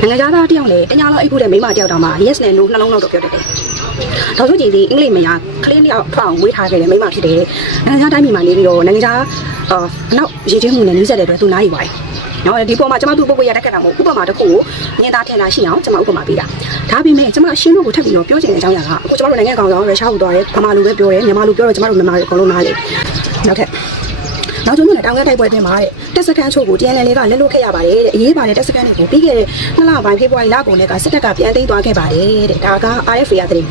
နိုင်ငံသားသားတယောက်နဲ့တညာလောက်အိပ်ဖို့တဲ့မိန်းမတယောက်တောင်မှ yes နဲ့ no နှလုံးလောက်တော့ပြောတတ်တယ်ဒေါ်စုကြည်ဒီအင်္ဂလိပ်မယားကလေးနှစ်ယောက်ထွအောင်မွေးထားခဲ့တဲ့မိန်းမဖြစ်တယ်နိုင်ငံသားတိုင်းပြည်မှာနေပြီးတော့နိုင်ငံသားအာနောက်ရည်ချင်းမှုနဲ့နှီးဆက်တဲ့အတွက်သူနားယူပါတယ်နော်ဒီပေါ်မှာကျွန်မတို့ပုဂ္ဂိုလ်ရတက်ခဲ့တာမဟုတ်ဥပမာတစ်ခုကိုမြင်သားထင်တာရှိအောင်ကျွန်မဥပမာပေးတာဒါပေမဲ့ကျွန်မအရှင်းတို့ကိုထပ်ပြီးတော့ပြောချင်တဲ့အကြောင်းအရာကအခုကျွန်မတို့နိုင်ငံကောင်ဆောင်ရုရှားကိုသွားတယ်ဗမာလူပဲပြောတယ်မြန်မာလူပြောတော့ကျွန်မတို့မြန်မာတွေအကုန်လုံးနားလေနောက်ထပ် နောက်ကျွန်တော်လည်းတောင်ကတိုက်ပွဲတင်ပါတဲ့တက်စကန်ချို့ကို TNL လေးကလက်လွတ်ခဲ့ရပါတယ်တဲ့အရေးပါတယ်တက်စကန်တွေကိုပြီးခဲ့တဲ့နှစ်လပိုင်းဖေဖော်ဝါရီလကုန်တဲ့ကစစ်တပ်ကပြန်သိမ်းသွားခဲ့ပါတယ်တဲ့ဒါက RFA ရတဲ့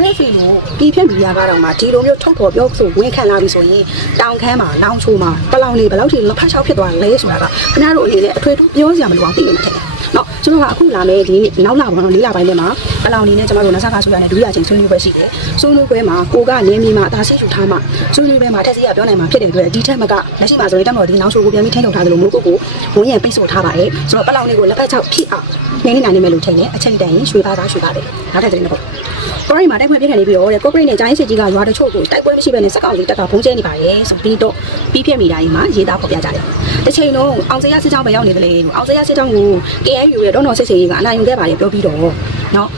RFA လို့ပြည်ဖြတ်မီဒီယာကတော့မှဒီလိုမျိုးထုတ်ဖော်ပြောဆိုဝင်ခံလာပြီဆိုရင်တောင်ခမ်းမှာလောင်ချိုးမှာပလောင်လေးဘယ်လောက်ထိလက်ဖက်ချောက်ဖြစ်သွားလဲဆိုတာကခင်ဗျားတို့အနေနဲ့အထွေထူးပြောစရာမလိုအောင်သိနေမှာတဲ့ နော်ကျွန်တော်ကအခုလာမယ်ဒီနောက်လာပါတော့၄လပိုင်းထဲမှာပလောင်လေးနဲ့ကျွန်တော်တို့နဆကာဆိုရနဲ့ဒုတိယချိန်ဆွေးနွေးပွဲရှိတယ်ဆွေးနွေးပွဲမှာကိုကနေမြေမှာအသာရှိယူထားမှဆွေးနွေးပွဲမှာတက်စီကပြောနိုင်မှာဖြစ်တဲ့အတွက်ဒီထက်မကလက်ရှိမှာဆိုရင်တက်မော်ဒီနောက်ချိုးကိုပြန်ပြီးထိန်းချုပ်ထားတယ်လို့မျိုးကိုကိုဝင်းရံပိတ်ဆို့ထားပါတယ်ဆိုတော့ပလောင်လေးကိုလက်ဖက်ချောက်ဖြစ်အောင်နေနေနိုင်နေမယ်လို့ထင်တယ်အချိန်တန်ရင်ရွှေသားသားရွှေသားပဲနောက်ထပ်တဲ့တစ်ခု ကိုရိုနာတိုက်ပွဲပြင်းထန်နေပြီးတော့တဲ့ကိုပရိတ်နဲ့ဂျိုင်းစစ်ကြီးကရွာတချို့ကိုတိုက်ပွဲမရှိဘဲနဲ့စက်ကောင်ကြီးတက်ကဖုံးကျဲနေပါရဲ့ဆိုပြီးတော့ပြီးပြက်မိတာကြီးမှာရေးသားဖော်ပြကြတယ်။တစ်ချိန်လုံးအောင်စရစစ်ကြောင်းပဲရောက်နေတယ်လေလို့အောင်စရစစ်ကြောင်းကို KNU ရဲ့ဒေါတော်စစ်စင်ကြီးကအနိုင်ယူခဲ့ပါတယ်ပြောပြီးတော့နော်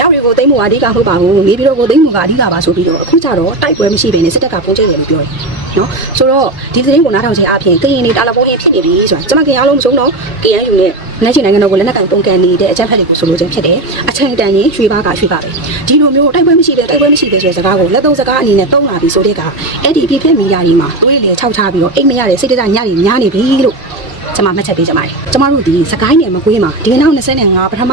ရောက်တွေကိုသိမ်းမှုကအဓိကမဟုတ်ပါဘူးနေပြီးတော့ကိုသိမ်းမှုကအဓိကပါဆိုပြီးတော့အခုကျတော့တိုက်ပွဲမရှိဘဲနဲ့စစ်တပ်ကဖုံးကျဲတယ်လို့ပြောတယ်နော်ဆိုတော့ဒီသတင်းကိုနားထောင်ခြင်းအပြင်ကရင်နေတာလပုံးရင်ဖြစ်နေပြီဆိုတာကျွန်မကရင်အားလုံးမဆုံးတော့ KNU နဲ့နိုင်ချင်နိုင်ငံတော်ကိုလက်နက်ကင်ပုံကန်နေတဲ့အကြမ်းဖက်တွေကိုဆိုလိုချင်ဖြစ်တယ်အချိန်တန်ရင်ရွှေပါကရွှေပါပဲဒီလိုမျိုးတိုက်ပွဲမရှိတယ်တိုက်ပွဲမရှိတယ်ဆိုတဲ့စကားကိုလက်သုံးစကားအနေနဲ့သုံးလာပြီးဆိုတဲ့ကအဲ့ဒီပြည့်ပြည့်မီယာတွေမှာတွေးလေခြောက်ထားပြီးတော့အိတ်မရတဲ့စိတ်တရညတွေများနေပြီလို့ ကျွန်မမှတ်ချက်ပေးကြပါတယ်ကျွန်မတို့ဒီစကိုင်းနယ်မကွေးမှာဒီနောက်25ပထမ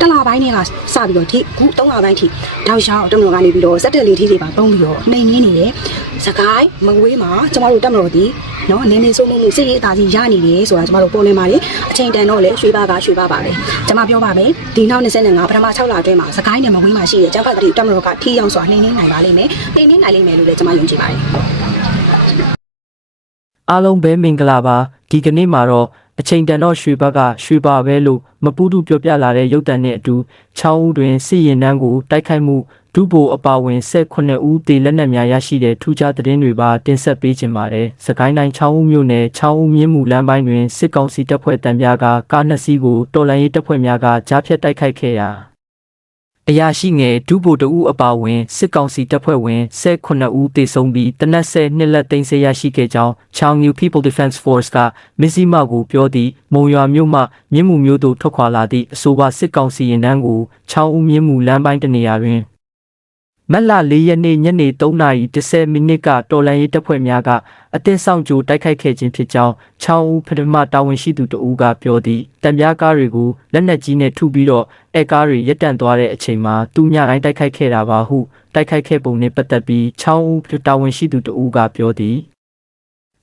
တစ်လပိုင်းနဲ့ကစပြီးတော့ဒီခု3လပိုင်းထိတောက်ရှောင်းတမတော်ကနေပြီးတော့စက်တက်လေးထီးတွေပါပုံးပြီးတော့နှိမ်ရင်းနေတယ်စကိုင်းမကွေးမှာကျွန်မတို့တမတော်ဒီနော်နင်းနေဆုံးမှုစိတ်ရည်အသာကြီးရနေတယ်ဆိုတာကျွန်မတို့ပုံနေပါတယ်အချိန်တန်တော့လေရွှေပါကရွှေပါပါပဲကျွန်မပြောပါမယ်ဒီနောက်25ပထမ6လအတွင်းမှာစကိုင်းနယ်မကွေးမှာရှိတဲ့ကျန်းဖတ်တိတမတော်ကထီးအောင်စွာနှိမ်နေနိုင်ပါလိမ့်မယ်နှိမ်နေနိုင်လိမ့်မယ်လို့လည်းကျွန်မယုံကြည်ပါတယ် အားလုံးပဲမင်္ဂလာပါဒီကနေ့မှာတော့အချိန်တန်တော့ရွှေဘက်ကရွှေပါပဲလို့မပူးတူပြောပြလာတဲ့ရုပ်တံနဲ့အတူချောင်းဦးတွင်စစ်ရင်နှန်းကိုတိုက်ခိုက်မှုဒုဗိုလ်အပါဝင်18ဦးတေလက်နက်များရရှိတဲ့ထူးခြားသတင်းတွေပါတင်ဆက်ပေးခြင်းပါတယ်။စကိုင်းတိုင်းချောင်းဦးမြို့နယ်ချောင်းဦးမြင်းမူလမ်းပိုင်းတွင်စစ်ကောင်စီတပ်ဖွဲ့တံပြားကကားနှစ်စီးကိုတော်လှန်ရေးတပ်ဖွဲ့များကကြားဖြတ်တိုက်ခိုက်ခဲ့ရာ အရာရှိငယ်ဒုဗိုလ်တဦးအပါအဝင်စစ်ကောင်စီတပ်ဖွဲ့ဝင်18ဦးသေဆုံးပြီးတနက်10နှစ်လက်သိမ်းဆည်းရရှိခဲ့ကြောင်း Chang New People Defense Force ကမစ္စည်းမကိုပြောသည့်မုံရွာမြို့မှမြင်းမူမြို့သို့ထွက်ခွာလာသည့်အဆိုပါစစ်ကောင်စီရင်တန်းကိုချောင်းဦးမြင်းမူလမ်းပိုင်းတနေရာတွင် မက်လာ၄ရက်နေ့ညနေ3:30မိနစ်ကတော်လန်ရေးတပ်ဖွဲ့များကအတင်းဆောင်ကြိုတိုက်ခိုက်ခဲ့ခြင်းဖြစ်ကြောင်းချောင်းဦးပထမတာဝန်ရှိသူတဦးကပြောသည်တံပြားကားတွေကိုလက်နက်ကြီးနဲ့ထုပြီးတော့အဲကားတွေရပ်တန့်သွားတဲ့အချိန်မှာသူညတိုင်းတိုက်ခိုက်ခဲ့တာပါဟုတိုက်ခိုက်ခဲ့ပုံနဲ့ပတ်သက်ပြီးချောင်းဦးတာဝန်ရှိသူတဦးကပြောသည်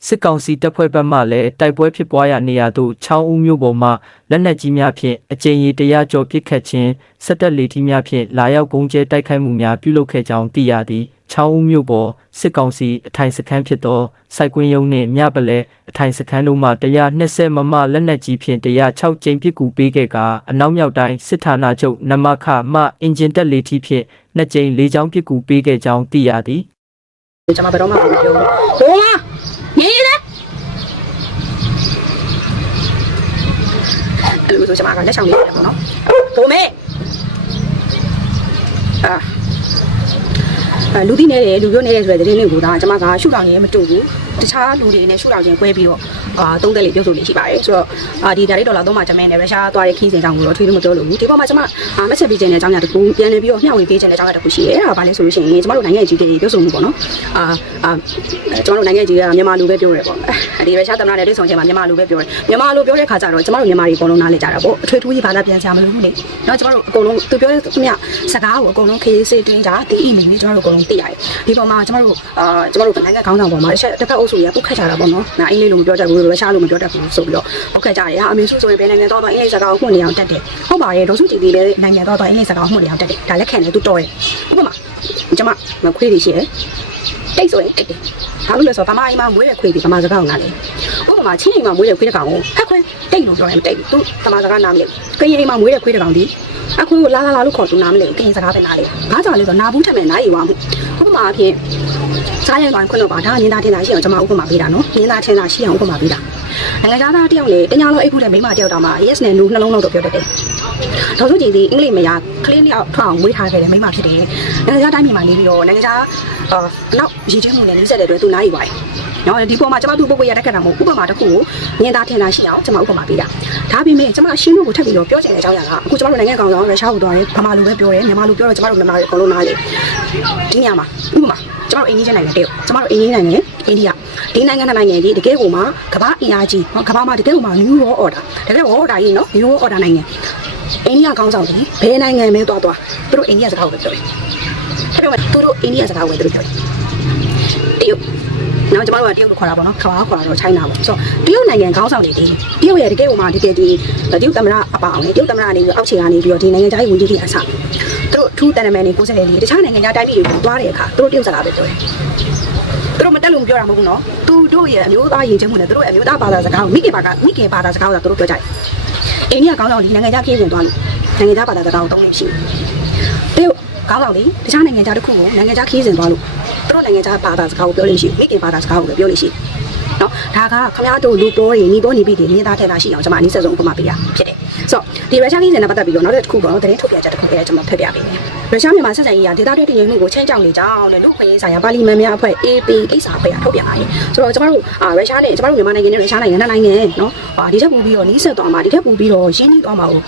စစ်ကောင်စီတပ်ဖွဲ့ဘက်မှလည်းတိုက်ပွဲဖြစ်ပွားရာနေရာသို့ချောင်းဦးမြို့ပေါ်မှလက်နက်ကြီးများဖြင့်အကြိမ်ရေတရာကျော်ပစ်ခတ်ခြင်းစက်တက်လေထီးများဖြင့်လာရောက်ကုန်းကျဲတိုက်ခိုက်မှုများပြုလုပ်ခဲ့ကြောင်းသိရသည်ချောင်းဦးမြို့ပေါ်စစ်ကောင်စီအထိုင်စခန်းဖြစ်သောစိုက်ကွင်းရုံးနှင့်မြပလဲအထိုင်စခန်းတို့မှ120မမလက်နက်ကြီးဖြင့်106ကြိမ်ပစ်ကူပေးခဲ့ကာအနောက်မြောက်တိုင်းစစ်ဌာနချုပ်နမခမှအင်ဂျင်တက်လေထီးဖြင့်2ကြိမ်4ချောင်းပစ်ကူပေးခဲ့ကြောင်းသိရသည်ကျွန်မဘယ်တော့မှမပြောဘူး။ဘိုးမ အဲ့လိုဆိုကျွန်မကလက်ဆောင်လေးရတယ်ပေါ့နော်။ဘိုးမေအာအဲလူသိနေတယ်လူပြောနေတယ်ဆိုတဲ့သတင်းတွေကိုဒါကျွန်မကရှုထောင်ရင်မတူဘူးတခြားလူတွေနဲ့ရှုထောင်ရင်꿰ပြီးတော့အာသုံးသက်လေးပြောဆိုလေးရှိပါတယ်ဆိုတော့အာဒီဒါလေးဒေါ်လာသုံးမှာဂျမန်နဲ့ရုရှားသွားတဲ့ခီးစဉ်ကြောင့်ကိုတော့ထွေးလို့မပြောလို့ဘူးဒီပေါ်မှာကျွန်မအာမက်ချက်ပေးခြင်းနဲ့အကြောင်းအရာတခုပြန်နေပြီးတော့မျှဝေပေးခြင်းနဲ့အကြောင်းအရာတခုရှိတယ်အဲ့ဒါကဘာလဲဆိုလို့ရှိရင်ကျွန်တော်တို့နိုင်ငံကြီးတွေပြောဆိုမှုပေါ့နော်အာအာကျွန်တော်တို့နိုင်ငံကြီးကမြန်မာလူပဲပြောတယ်ပေါ့ဒီရုရှားသမ္မတနဲ့တွေ့ဆုံခြင်းမှာမြန်မာလူပဲပြောတယ်မြန်မာလူပြောတဲ့ခါကျတော့ကျွန်တော်တို့မြန်မာတွေအကုန်လုံးနားလည်ကြတာပေါ့အထွေထူးကြီးဘာသာပြန်စရာမလိုဘူးလေနော်ကျွန်တော်တို့အကုန်လုံးသူပြောတဲ့သူမြစကားကိုအကုန်လုံးခေးစေးတွင်းတာဒီအီမီကျွန်တော်တို့အကုန်လုံးသိရတယ်ဒီပေါ်မှာကျွန်တော်တို့အာကျွန်တော်တို့နိုင်ငံခေါင်းဆောင်ပေါ်မှာတစ်ချက်တစ်ဖက်အုပ်စုတွေကပုတ်ခတ်ကြတာပေါ့နော်နာအင်္ဂလိပ်လိုမပြောတတ်ဘူးရုရှားလိုမပြောတတ်ဘူးဆိုပြီးတော့ပုတ်ခတ်ကြတယ်ဟာအမေစုဆိုရင်ဘယ်နိုင်ငံတော့တော့အင်္ဂလိပ်စကားကိုမှတ်နေအောင်တက်တယ်ဟုတ်ပါရဲ့ဒေါစုကြည့်ပြီးလည်းနိုင်ငံတော့တော့အင်္ဂလိပ်စကားကိုမှတ်နေအောင်တက်တယ်ဒါလက်ခံတယ်သူတော်တယ်ဥပမာကျွန်မမခွေးတွေရှိတယ်တိတ်ဆိုရင်တိတ်တယ်ဘာလို့လဲဆိုတော့ဗမာအိမ်မှာမွေးတဲ့ခွေးတွေဗမာစကားကိုနားလေဥပမာချင်းအိမ်မှာမွေးတဲ့ခွေးတစ်ကောင်ကိုဟက်ခွေးတိတ်လို့ပြောရင်မတိတ်ဘူးသူဗမာစကားနားမလဲကရင်အိမ်မှာမွေးတဲ့ခွေးတစ်ကောင်ဒီ အခုလာလာလာလို့ခေါ်သူနားမလဲကရင်စကားပဲနားလေဘာကြောင့်လဲဆိုတော့နာဘူးထက်မဲ့နားရီဝါမှုဥပမာအဖြစ်စားရင်ပိုင်းခွင့်တော့ပါဒါညင်သားထင်တာရှိအောင်ကျွန်မဥပမာပေးတာနော်ညင်သားထင်တာရှိအောင်ဥပမာပေးတာနိုင်ငံသားသားတယောက်နဲ့တညာလုံးအိပ်ဖို့တဲ့မိန်းမတယောက်တောင်မှ yes နဲ့ no နှလုံးလောက်တော့ပြောတတ်တယ်ဒေါ်စုကြည်ဒီအင်္ဂလိပ်မရကလေးနှစ်ယောက်ထွက်အောင်မွေးထားခဲ့တယ်မိန်းမဖြစ်တယ်နိုင်ငံခြားတိုင်းပြည်မှာနေပြီးတော့နိုင်ငံခြားအာနောက်ရည်ချင်းမှုနဲ့နှိစက်တဲ့အတွက်သူနားယူပါတယ် နော်ဒီပေါ်မှာကျွန်မတို့ပုဂ္ဂိုလ်ရတက်ခတ်တာမဟုတ်ဥပမာတစ်ခုကိုမြင်သာထင်သာရှိအောင်ကျွန်မဥပမာပေးတာဒါပေမဲ့ကျွန်မရှင်းလို့ကိုထပ်ပြီးတော့ပြောချင်တဲ့အကြောင်းအရာကအခုကျွန်မတို့နိုင်ငံကောင်ဆောင်ရုရှားကိုသွားတယ်ဗမာလိုပဲပြောတယ်မြန်မာလိုပြောတော့ကျွန်မတို့မြန်မာတွေအကုန်လုံးနားလေဒီနေရာမှာဥပမာကျွန်တော်တို့အိန္ဒိယနိုင်ငံတည်းကျွန်တော်တို့အိန္ဒိယနိုင်ငံအိန္ဒိယဒီနိုင်ငံတစ်နိုင်ငံကြီးတကယ်ကိုမှကမ္ဘာအင်အားကြီးကမ္ဘာမှာတကယ်ကိုမှ new world order တကယ် world order ကြီးနော် new world order နိုင်ငံအိန္ဒိယခေါင်းဆောင်ကြီးဘယ်နိုင်ငံပဲသွားသွားသူတို့အိန္ဒိယစကားကိုပဲပြောတယ်အဲ့တော့သူတို့အိန္ဒိယစကားကိုပဲသူတို့ပြောတယ်တရုတ် နော်ကျွန်တော်တို့ကတရုတ်ကိုခေါ်တာပေါ့နော်ခါခေါ်တာတော့ China ပေါ့ဆိုတော့တရုတ်နိုင်ငံခေါင်းဆောင်တွေဒီတရုတ်ရဲ့တကယ်ကိုမှတကယ်ဒီတရုတ်သမ္မတအပအောင်လေတရုတ်သမ္မတကနေပြီးအောက်ခြေကနေပြီးတော့ဒီနိုင်ငံခြားရေးဝန်ကြီးတွေအဆသူတို့အထူးတန်တမန်တွေကိုယ်စားလှယ်တွေတခြားနိုင်ငံခြားတိုင်းပြည်တွေကိုသွားတဲ့အခါသူတို့တရုတ်စကားပဲပြောတယ်သူတို့မတက်လို့မပြောတာမဟုတ်ဘူးနော်သူတို့ရဲ့အမျိုးသားယဉ်ကျေးမှုနဲ့သူတို့ရဲ့အမျိုးသားဘာသာစကားကိုမိခင်ဘာကမိခင်ဘာသာစကားကိုသူတို့ပြောကြတယ်အိန္ဒိယခေါင်းဆောင်ဒီနိုင်ငံခြားခရီးစဉ်သွားလို့နိုင်ငံခြားဘာသာစကားကိုတုံးလို့ရှိတယ်တရုတ်ခေါင်းဆောင်တွေတခြားနိုင်ငံခြားတစ်ခုကိုနိုင်ငံခြားခရီးစဉ်သွားလို့သူ တို့နိုင်ငံခြားဘာသာစကားကိုပြောလို့ရှိမိခင်ဘာသာစကားကိုလည်းပြောလို့ရှိတယ်နော်ဒါကခမရတို့လူပေါ်တွေညီပေါ်ညီပြီးတွေမြင်သားထဲတာရှိအောင်ကျွန်မအနည်းဆုံးဥပမာပေးရဖြစ်တယ်ဆိုတော့ ဒီရုရှားကိစ္စနဲ့ပတ်သက်ပြီးတော့နောက်တစ်ခုပေါ့သတင်းထုတ်ပြန်ချက်တစ်ခုလည်းကျွန်တော်ဖတ်ပြပေးမယ်ရုရှားမြန်မာဆက်ဆံရေးကဒေသတွင်းတည်ငြိမ်မှုကိုချိန်ကြောင်နေကြောင်းနဲ့လူခွင့်ရေးဆိုင်ရာပါလီမန်များအဖွဲ့ AP အိစာအဖွဲ့ကထုတ်ပြန်လာတယ်ဆိုတော့ကျွန်တော်တို့အာရုရှားနဲ့ကျွန်တော်တို့မြန်မာနိုင်ငံနဲ့ရုရှားနိုင်ငံနှစ်နိုင်ငံနော်ဟာဒီထက်ပိုပြီးတော့နီးစပ်သွားမှာဒီထက်ပိုပြီးတော့ရင်းနှီးသွားမှာကို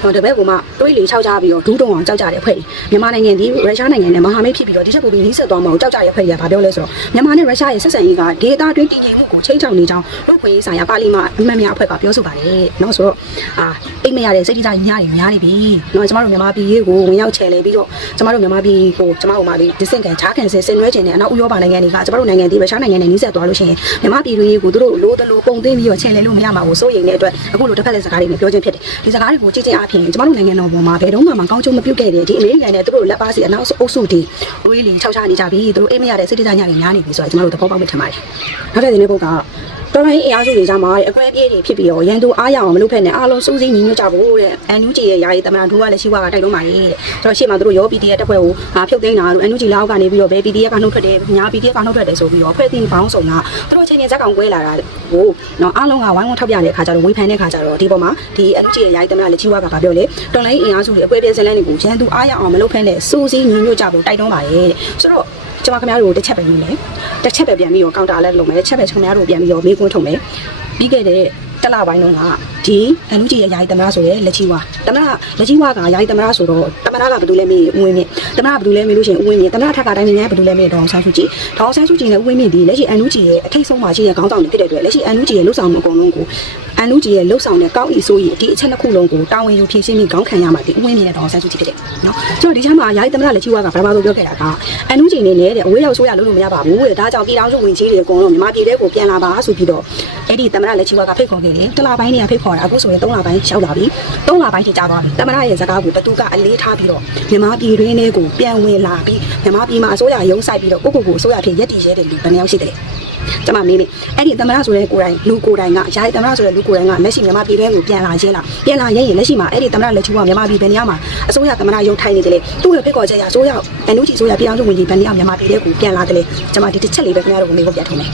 ဟိုတပည့်ကမှတွေးလေခြောက်ကြပြီးတော့ဒူးတုံအောင်ကြောက်ကြတဲ့အဖွဲ့တွေမြန်မာနိုင်ငံဒီရုရှားနိုင်ငံနဲ့မဟာမိတ်ဖြစ်ပြီးတော့ဒီထက်ပိုပြီးနီးစပ်သွားမှာကိုကြောက်ကြတဲ့အဖွဲ့တွေကဘာပြောလဲဆိုတော့မြန်မာနဲ့ရုရှားရဲ့ဆက်ဆံရေးကဒေသတွင်းတည်ငြိမ်မှုကိုချိန်ကြောင်နေကြောင်းလူခွင့်ရေးဆိုင်ရာပါလီမန်အမှတ်များအဖွဲ့ကပြောဆိုပါတယ်နော်ဆိုတော့အာအိတ်မရတဲ့စိတ်ကြီးညားတွေများနေပြီနော်ကျွန်တော်တို့မြန်မာပြည်ကိုဝင်ရောက်ချယ်လေပြီးတော့ကျွန်တော်တို့မြန်မာပြည်ကိုကျွန်တော်တို့မှာဒီဒစ်စင်ကန်ချားကန်ဆင်ဆင်နွှဲခြင်းနဲ့အနောက်ဥရောပနိုင်ငံတွေကကျွန်တော်တို့နိုင်ငံဒီရုရှားနိုင်ငံနဲ့နှိစက်သွားလို့ရှိရင်မြန်မာပြည်တွေကိုသူတို့လိုတလို့ပုံသိမ်းပြီးတော့ချယ်လေလို့မရမှာကိုစိုးရိမ်တဲ့အတွက်အခုလိုတစ်ဖက်လက်စကားတွေနဲ့ပြောချင်းဖြစ်တယ်ဒီစကားတွေကိုကြည့်ချင်းအားဖြင့်ကျွန်တော်တို့နိုင်ငံတော်ပေါ်မှာဘယ်တော့မှမကောင်းချုံမပြုတ်ခဲ့တဲ့ဒီအမေရိကန်နဲ့သူတို့လက်ပါစီအနောက်အုပ်စုတွေဝေးလီခြောက်ချနေကြပြီသူတို့အိတ်မရတဲ့စိတ်တရားညာတွေများနေပြီဆိုတော့ကျွန်တော်တို့သဘောပေါက်မှထင်ပါတယ်နောက်တဲ့ဒီနေ့ပုတ်က တော်လိုင်းအင်အားစုတွေကြမှာအကွဲပြေးတွေဖြစ်ပြီးတော့ရန်သူအားရအောင်မလုပ်ဖက်နဲ့အားလုံးစူးစိညီညွတ်ကြဖို့တဲ့ NUG ရဲ့ယာယီသမ္မတဒူကလည်းရှိဝါကတိုက်လုံးပါလေတဲ့ဆိုတော့ရှေ့မှာသူတို့ရော PDF တက်ဖွဲ့ကိုဖြုတ်သိမ်းတာလို့ NUG လောက်ကနေပြီးတော့ဘယ် PDF ကနှုတ်ထွက်တယ်ညာ PDF ကနှုတ်ထွက်တယ်ဆိုပြီးတော့ဖွဲ့သိမ်းပေါင်းဆောင်ကသူတို့ချင်းချင်းဇက်ကောင်ကွဲလာတာကိုနော်အားလုံးကဝိုင်းဝန်းထောက်ပြတဲ့အခါကျတော့ဝေဖန်တဲ့အခါကျတော့ဒီပေါ်မှာဒီ NUG ရဲ့ယာယီသမ္မတလည်းရှိဝါကဗာပြောလေတော်လိုင်းအင်အားစုတွေအကွဲပြေးစလန်းတွေကိုရန်သူအားရအောင်မလုပ်ဖက်နဲ့စူးစိညီညွတ်ကြဖို့တိုက်တွန်းပါလေတဲ့ဆိုတော့ ကျွန်မခင်ဗျားတို့တစ်ချက်ပဲပြီးမယ်တစ်ချက်ပဲပြန်ပြီးတော့ကောင်တာလဲလုပ်မယ်တစ်ချက်ပဲခင်ဗျားတို့ပြန်ပြီးတော့မေးခွန်းထုတ်မယ်ပြီးခဲ့တဲ့တလပိုင်းတုန်းကဒီအန်လူကြီးရဲ့ယာယီသမ္မတဆိုရဲလက်ချီဝါသမ္မတလက်ချီဝါကယာယီသမ္မတဆိုတော့သမ္မတကဘယ်သူလဲမေးဦးဝင်းမြင့်သမ္မတကဘယ်သူလဲမေးလို့ရှိရင်ဦးဝင်းမြင့်သမ္မတထက်ကအတိုင်းမြင်ဘယ်သူလဲမေးတော့ဆန်းစုကြည်ဒေါအောင်ဆန်းစုကြည်နဲ့ဦးဝင်းမြင့်ဒီလက်ရှိအန်လူကြီးရဲ့အထိတ်ဆုံးမှာရှိတဲ့ခေါင်းဆောင်တွေဖြစ်တဲ့အတွက်လက်ရှိအန်လူကြီးရဲ့လှုပ်ဆောင်မှုအကုန်လုံးကို အန်လူကြီးရဲ့လှုပ်ဆောင်တဲ့ကောင်းဤဆိုရင်ဒီအချက်နှစ်ခုလုံးကိုတာဝန်ယူဖြည့်ရှင်းပြီးခေါင်းခံရမှာဒီဦးဝင်းမြင့်နဲ့ဒေါအောင်ဆန်းစုကြည်ဖြစ်တယ်နော်ကျွန်တော်ဒီချမ်းမှာယာယီသမ္မတလက်ချီဝါကဘာမှမပြောခဲ့တာကအန်လူကြီးနေနဲ့တဲ့အဝေးရောက်ဆိုးရလို့လို့မရပါဘူးတဲ့ဒါကြောင့်ပြည်ထောင်စုဝင်ကြီးတွေအကုန်လုံးမြန်မာပြည်ထဲကိုပြန်လာပါဆိုပြီးတော့အဲ့ဒီသမ္မတလက်ချီဝါကဖိတ်ခေါ်ခဲ့တယ်တလပိုင်းနေရဖိတ်ခေါ်တာအခုဆိုရင်3လပိုင်းရောက်လာပြီ3လပိုင်းထိကြာသွားပြီသမ္မတရဲ့စကားကိုဘသူကအလေးထားပြီးတော့မြန်မာပြည်တွင်းထဲကိုပြန်ဝင်လာပြီးမြန်မာပြည်မှာအစိုးရရုံးဆိုင်ပြီးတော့ကိုကိုကိုအစိုးရဖြစ်ရက်တည်ရဲတယ်လူဘယ်နှယောက်ရှိတယ်လဲ ကျွန်မမေးမေးအဲ့ဒီသမ္မတဆိုတဲ့ကိုယ်တိုင်လူကိုယ်တိုင်ကယာယီသမ္မတဆိုတဲ့လူကိုယ်တိုင်ကလက်ရှိမြန်မာပြည်တွင်းကိုပြန်လာခြင်းလားပြန်လာရင်လက်ရှိမှာအဲ့ဒီသမ္မတလက်ချူကမြန်မာပြည်ဘယ်နေရာမှာအစိုးရသမ္မတရုံးထိုင်နေတယ်လေသူ့ရဲ့ဖိတ်ခေါ်ချက်အရအစိုးရအန်နူဂျီအစိုးရပြည်အောင်စုဝင်ကြီးဘယ်နေရာမြန်မာပြည်ထဲကိုပြန်လာတယ်လေကျွန်မဒီတစ်ချက်လေးပဲခင်ဗျားတို့ကိုမေးဖို့ပြထုံးမယ်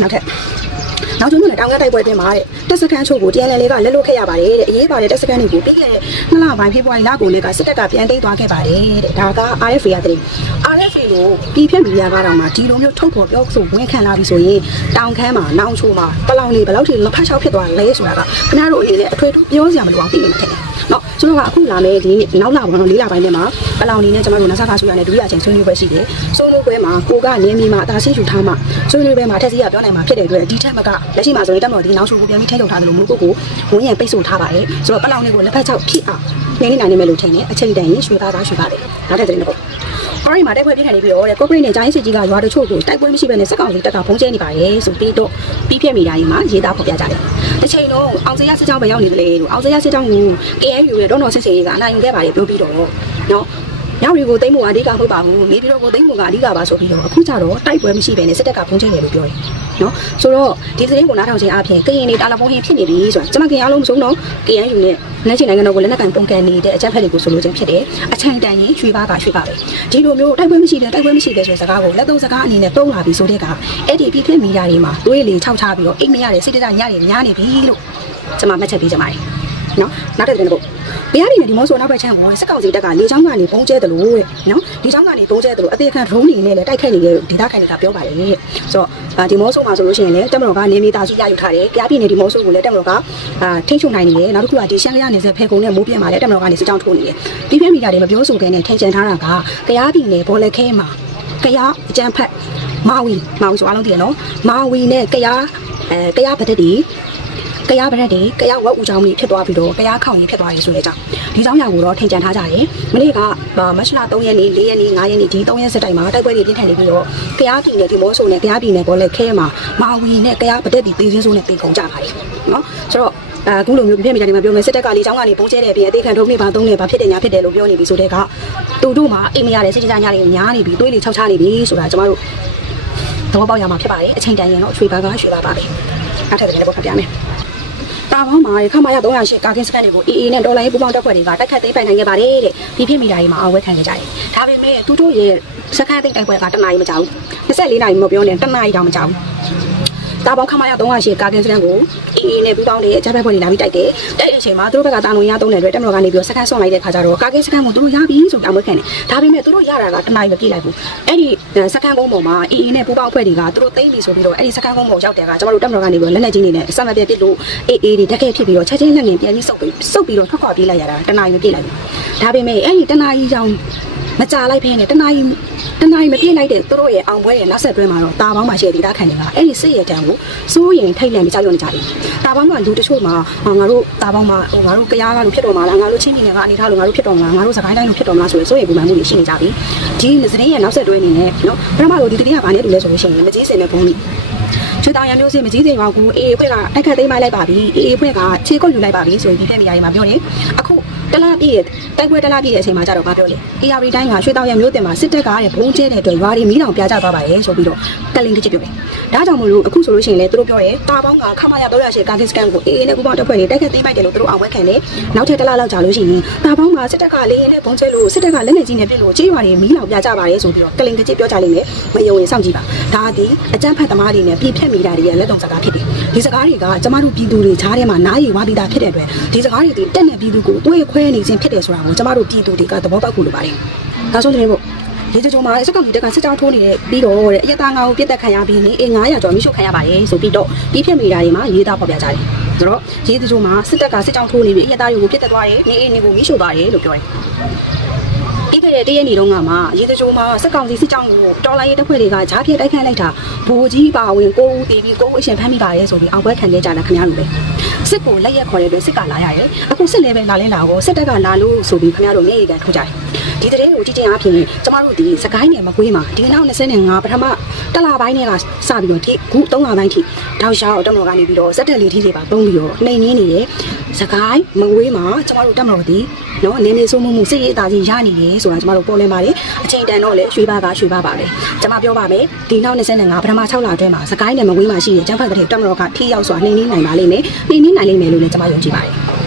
နောက်ထပ်နောက်ဆုံးတော့တောင်ကတိုက်ပွဲတင်မှာတဲ့ တက်စကန်ချို့ကို TNL ကလက်လွတ်ခဲ့ရပါတယ်တဲ့အရေးပါတဲ့တက်စကန်တွေကိုပြီးခဲ့တဲ့နှစ်လပိုင်းဖေဖော်ဝါရီလကုန်နဲ့ကစစ်တပ်ကပြန်သိမ်းသွားခဲ့ပါတယ်တဲ့ဒါက RFA ရတဲ့ RFA ကိုပြည်ဖြတ်မီဒီယာကတော့မှဒီလိုမျိုးထုတ်ဖော်ပြောဆိုဝင်ခံလာပြီဆိုရင်တောင်ခမ်းမှာနောင်ချိုမှာပလောင်နေဘယ်လောက်ထိလက်ဖက်ချောက်ဖြစ်သွားလဲဆိုတာကခင်ဗျားတို့အနေနဲ့အထွေထူးပြောစရာမလိုအောင်သိနေမှာတဲ့နော်ကျွန်တော်ကအခုလာမယ်ဒီနောက်လာပေါ့နော်လေးလာပိုင်းထဲမှာပလောင်နေနဲ့ကျွန်တော်တို့နဆာဖာဆူရနဲ့ဒုတိယအချိန်ဆွေးနွေးပွဲရှိတယ်ဆွေးနွေးပွဲမှာကိုကနေမီမှာအသာရှိယူထားမှဆွေးနွေးပွဲမှာထက်စီကပြောနိုင်မှာဖြစ်တဲ့အတွက်ဒီထက်မကလက်ရှိမှာဆိုရင်တက်မတော်ဒီနောက်ချိုကိုပြန်ပြီးထဲထုတ်ထားတယ်လို့မျိုးကိုကိုဝင်းရံပိတ်ဆို့ထားပါတယ်ဆိုတော့ပလောင်တွေကိုလက်ဖက်ချောက်ဖြစ်အောင်နေနေနိုင်နေမယ်လို့ထင်တယ်အချိန်တန်ရင်ရွှေသားသားရွှေပါတယ်နောက်တဲ့တဲ့တော့အော်ရီမှာတိုက်ပွဲပြင်းထန်နေပြီးတော့တဲ့ကော့ဂရိတ်နဲ့ဂျိုင်းစစ်ကြီးကရွာတချို့ကိုတိုက်ပွဲမရှိဘဲနဲ့စက်ကောင်စီတက်ကဖုံးကျဲနေပါတယ်ဆိုပြီးတော့ပြီးပြက်မိတာရင်မှာရေးသားဖော်ပြကြတယ်။တစ်ချိန်လုံးအောင်စရစစ်ကြောင်းပဲရောက်နေတယ်လေလို့အောင်စရစစ်ကြောင်းကို KNU ရဲ့ဒေါ်တော်စစ်စင်ရေးကအနိုင်ယူခဲ့ပါတယ်ပြောပြီးတော့နော် ညောင်တွေကိုတိမ့်မှုကအဓိကမဟုတ်ပါဘူးနေပြည်တော်ကိုတိမ့်မှုကအဓိကပါဆိုပြီးတော့အခုကျတော့တိုက်ပွဲမရှိဘဲနဲ့စစ်တပ်ကဖုံးကျဲတယ်လို့ပြောတယ်နော်ဆိုတော့ဒီသတင်းကိုနားထောင်ခြင်းအပြင်ကရင်နေတာလဖုံးဟင်းဖြစ်နေပြီဆိုတာကျွန်မကရင်အားလုံးမဆုံးတော့ KNU နဲ့လက်ရှိနိုင်ငံတော်ကိုလက်နက်ကန်ပုံကန်နေတဲ့အကြမ်းဖက်တွေကိုဆိုလိုခြင်းဖြစ်တယ်အချမ်းတန်ရင်ရွှေပါပါရွှေပါပဲဒီလိုမျိုးတိုက်ပွဲမရှိတဲ့တိုက်ပွဲမရှိတဲ့ဆိုတဲ့စကားကိုလက်သုံးစကားအနေနဲ့ပုံလာပြီးဆိုတဲ့ကအဲ့ဒီပြပြမီဒီယာတွေမှာတွေးလေခြောက်ချပြီးတော့အိတ်မရတဲ့စိတ်တညညတွေများနေပြီလို့ကျွန်မမှတ်ချက်ပေးကြပါတယ် နော်နောက်တစ်တဲ့ပေါ့ဘုရားပြည်နယ်ဒီမော့ဆိုနောက်ဘက်ချမ်းကိုစက်ကောင်စီတက်ကလေချောင်းကနေပုံကျဲတယ်လို့တဲ့နော်လေချောင်းကနေပုံကျဲတယ်လို့အသေးခံဒရုန်းတွေနဲ့လည်းတိုက်ခိုက်နေတဲ့ဒေသခံတွေကပြောပါတယ်တဲ့ဆိုတော့ဒီမော့ဆိုမှာဆိုလို့ရှိရင်လည်းတက်မတော်ကနေမီတာစုရယူထားတယ်ဘုရားပြည်နယ်ဒီမော့ဆိုကိုလည်းတက်မတော်ကအာထိန်းချုပ်နိုင်နေတယ်နောက်တစ်ခုကဒီရှမ်းကရနေစေဖဲကုန်းနဲ့မိုးပြင်းမှာလည်းတက်မတော်ကနေစကြောင်းထိုးနေတယ်ပြီးပြမီတာတွေမပြောဆိုခဲ့နဲ့ထင်ကျန်ထားတာကဘုရားပြည်နယ်ဘော်လက်ခဲမှာကရားအကြမ်းဖက်မာဝီမာဝီဆိုအားလုံးသိရနော်မာဝီနဲ့ကရားအဲကရားဗဒက်ဒီ ကရားဗရက်တွေကရားဝက်ဦးချောင်းကြီးဖြစ်သွားပြီးတော့ကရားခေါင်ကြီးဖြစ်သွားတယ်ဆိုတဲ့အကြောင်းဒီကြောင့်ရကိုတော့ထင်ကြံထားကြတယ်မနေ့ကမတ်လ3ရက်နေ့4ရက်နေ့5ရက်နေ့ဒီ3ရက်စက်တိုင်မှာတိုက်ပွဲတွေပြင်းထန်နေပြီးတော့ကရားပြည်နယ်ဒီမော့ဆိုနဲ့ကရားပြည်နယ်ဘောလက်ခဲမှာမာဝီနဲ့ကရားဗဒက်ဒီပေးစင်းဆိုးနဲ့ပေးကုန်ကြပါတယ်နော်ဆိုတော့အခုလိုမျိုးပြည့်ပြည့်ကြတယ်မှာပြောမယ်စစ်တပ်ကလေချောင်းကနေပုံကျဲတဲ့အပြင်အသေးခံထုံးနေပါသုံးနေပါဖြစ်တယ်ညာဖြစ်တယ်လို့ပြောနေပြီဆိုတဲ့ကတူတို့မှာအိမ်မရတယ်စစ်ကြညာတွေညားနေပြီသွေးတွေခြောက်ချနေပြီဆိုတာကျမတို့သဘောပေါက်ရမှာဖြစ်ပါတယ်အချိန်တန်ရင်တော့ရွှေပါကရွှေပါပါပဲနောက်ထပ်တစ်ခါလည်းပေါ်ပြမယ် တာပေါင်းမှာခမရ308ကာကင်းစကန်တွေကို AA နဲ့ဒေါ်လာရေးပူပေါင်းတက်ဖွဲ့တွေကတိုက်ခတ်သိမ်းပိုင်နိုင်ခဲ့ပါတယ်တဲ့ဒီဖြစ်မိတာတွေမှာအဝဲခံခဲ့ကြတယ်ဒါပေမဲ့သူတို့ရဲ့စကန်သိမ်းတိုက်ပွဲကတနားရီမကြောက်ဘူး24နာရီမပြောနဲ့တနားရီတောင်မကြောက်ဘူး တာပေါင်းခမရ308ကာကင်းစကန်ကို AA နဲ့ပူပေါင်းတဲ့အကြမ်းဖက်ဖွဲ့တွေလာပြီးတိုက်တယ်တိုက်တဲ့အချိန်မှာသူတို့ဘက်ကတာဝန်ရသုံးတဲ့အတွက်တက်မတော်ကနေပြီးစကန်ဆွန့်လိုက်တဲ့ခါကျတော့ကာကင်းစကန်ကိုသူတို့ရပြီဆိုပြီးအမွေးခံတယ်ဒါပေမဲ့သူတို့ရတာကတနားရီမပြည့်လိုက်ဘူးအဲ့ဒီစကန်ကုန်းပေါ်မှာ AA နဲ့ပူပေါင်းဖွဲ့တွေကသူတို့သိမ်းပြီဆိုပြီးတော့အဲ့ဒီစကန်ကုန်းပေါ်ရောက်တယ်ကကျမတို့တက်မတော်ကနေပြီးလက်လက်ကြီးနေနဲ့အဆက်မပြတ်ပြစ်လို့ AA တွေတက်ခဲ့ဖြစ်ပြီးတော့ချက်ချင်းလက်ငင်ပြန်ပြီးစုပ်ပြီးစုပ်ပြီးတော့ထွက်ခွာပြေးလိုက်ရတာတနားရီမပြည့်လိုက်ဘူးဒါပေမဲ့အဲ့ဒီတနားရီကြောင့်မကြလိုက်ဖဲနဲ့တနားရီ တနားရီမပြည့်လိုက်တဲ့သူတို့ရဲ့အောင်ပွဲရဲ့နောက်ဆက်တွဲမှာတော့တာပေါင်းမှာရှိတဲ့ဒေသခံတွေကအဲ့ဒီစစ်ရဲတံကိုစိုးရင်ထိတ်လန့်ပြီးကြောက်ရွံ့နေကြတယ်တာပေါင်းကလူတချို့မှာငါတို့တာပေါင်းမှာဟိုငါတို့ကြားကလူဖြစ်တော်မှာလားငါတို့ချင်းပြည်နယ်ကအနေထားလို့ငါတို့ဖြစ်တော်မှာလားငါတို့စကိုင်းတိုင်းလူဖြစ်တော်မှာလားဆိုရင်စိုးရင်ပုံမှန်မှုတွေရှိနေကြပြီဒီသတင်းရဲ့နောက်ဆက်တွဲအနေနဲ့နော်ပထမလို့ဒီသတင်းကဘာနဲ့တူလဲဆိုလို့ရှိရင်မကြီးစင်တဲ့ဘုံကြီး ချွေတောင်ရမျိုးစင်မကြီးစင်ပါဘူးအေးအဖွဲ့ကတိုက်ခတ်သိမ်းမိုက်လိုက်ပါပြီအေးအဖွဲ့ကခြေကုပ်ယူလိုက်ပါပြီဆိုရင်ဒီပြက်နေရာတွေမှာပြောတယ်အခုတလားပြည့်ရဲ့တိုက်ပွဲတလားပြည့်ရဲ့အချိန်မှာကြတော့မပြောလေ AR တိုင်းကရွှေတောင်ရမျိုးတင်မှာစစ်တပ်ကတဲ့ဘုံကျဲတဲ့အတွက်ရွာတွေမီးတောင်ပြကြသွားပါရဲ့ဆိုပြီးတော့ကလင်တစ်ချက်ပြောတယ်ဒါကြောင့်မလို့အခုဆိုလို့ရှိရင်လည်းသူတို့ပြောတယ်တာပေါင်းကခမရ300ကာကစ်စကန်ကိုအေးနဲ့ပူပေါင်းတပ်ဖွဲ့တွေတိုက်ခတ်သိမ်းမိုက်တယ်လို့သူတို့အောင်ဝဲခံတယ်နောက်ထပ်တလားလောက်ကြာလို့ရှိရင်တာပေါင်းကစစ်တပ်ကလေးနဲ့ဘုံကျဲလို့စစ်တပ်ကလက်နေကြီးနဲ့ပြစ်လို့ကြေးရွာတွေမီးတောင်ပြကြပါရဲ့ဆိုပြီးတော့ကလင်တစ်ချက်ပြောကြလိမ့်မယ်မယုံရင်စောင့်ကြည့်ပါဒါဒီအကြမ်းဖက်သမားတွေနဲ့ပြည်ဖြတ်မိတာတွေရဲ့လက်တုံစကားဖြစ်တယ်ဒီစကားတွေကကျမတို့ပြည်သူတွေဈားထဲမှာနားရီဝါပြီးသားဖြစ်တဲ့အတွက်ဒီစကားတွေဒီတက်တဲ့ပြည်သူကိုတွေးခွဲနေခြင်းဖြစ်တယ်ဆိုတာကိုကျမတို့ပြည်သူတွေကသဘောပေါက်ဖို့လိုပါတယ်ဒါဆိုတဲ့ပေါ့ဒီကြုံမှာစက်ကောင်ကြီးတက်ကစစ်ကြောင်းထိုးနေတဲ့ပြီးတော့တဲ့အရက်သားငါကိုပြစ်တက်ခံရပြီးနေအ900ကျော်မိရှုခံရပါတယ်ဆိုပြီးတော့ပြီးဖြစ်မိတာတွေမှာရေးသားဖော်ပြကြတယ်ဆိုတော့ရေးကြုံမှာစစ်တပ်ကစစ်ကြောင်းထိုးနေပြီးအရက်သားတွေကိုပြစ်တက်သွားတယ်နေအိမ်တွေကိုမိရှုသွားတယ်လို့ပြောတယ်ပြီး ခဲ့တဲ့တရက်နေ့တုန်းကမှရေတကြိုမှာစက်ကောင်စီစစ်ကြောင်းကိုတော်လိုင်းရေးတပ်ဖွဲ့တွေကဂျားပြစ်တိုက်ခိုက်လိုက်တာဘူကြီးပါဝင်ကိုဦးတီပြီးကိုဦးအရှင်ဖမ်းမိပါရဲဆိုပြီးအောက်ဘက်ခံခဲ့ကြတာခင်ဗျားတို့ပဲစစ်ကိုလက်ရက်ခေါ်တဲ့အတွက်စစ်ကလာရတယ်အခုစစ်လည်းပဲလာလဲလာကိုစစ်တပ်ကလာလို့ဆိုပြီးခင်ဗျားတို့မျက်ရည်ကန်ထုတ်ကြတယ် ဒီတဲ့ကိုကြည့်ချင်းအဖြစ်ကျမတို့ဒီစကိုင်းနယ်မကွေးမှာဒီနောက်25ပထမတစ်လပိုင်းနဲ့ကစပြီးတော့ဒီခု3လပိုင်းထိတောက်လျှောက်တက်မတော်ကနေပြီးတော့စက်တက်လီထီးတွေပါပုံးပြီးတော့နှိမ်နှင်းနေတယ်စကိုင်းမကွေးမှာကျမတို့တက်မတော်ဒီနော်အနေနဲ့စိုးမှုမှုစစ်ရေးအသာကြီးရနေတယ်ဆိုတာကျမတို့ပေါ်လင်းပါတယ်အချိန်တန်တော့လေရွှေပါကရွှေပါပါပဲကျမပြောပါမယ်ဒီနောက်25ပထမ6လအတွင်းမှာစကိုင်းနယ်မကွေးမှာရှိတဲ့ကျန်းဖတ်တဲ့တက်မတော်ကထိရောက်စွာနှိမ်နှင်းနိုင်ပါလိမ့်မယ်နှိမ်နှင်းနိုင်လိမ့်မယ်လို့လည်းကျမယုံကြည်ပါတယ်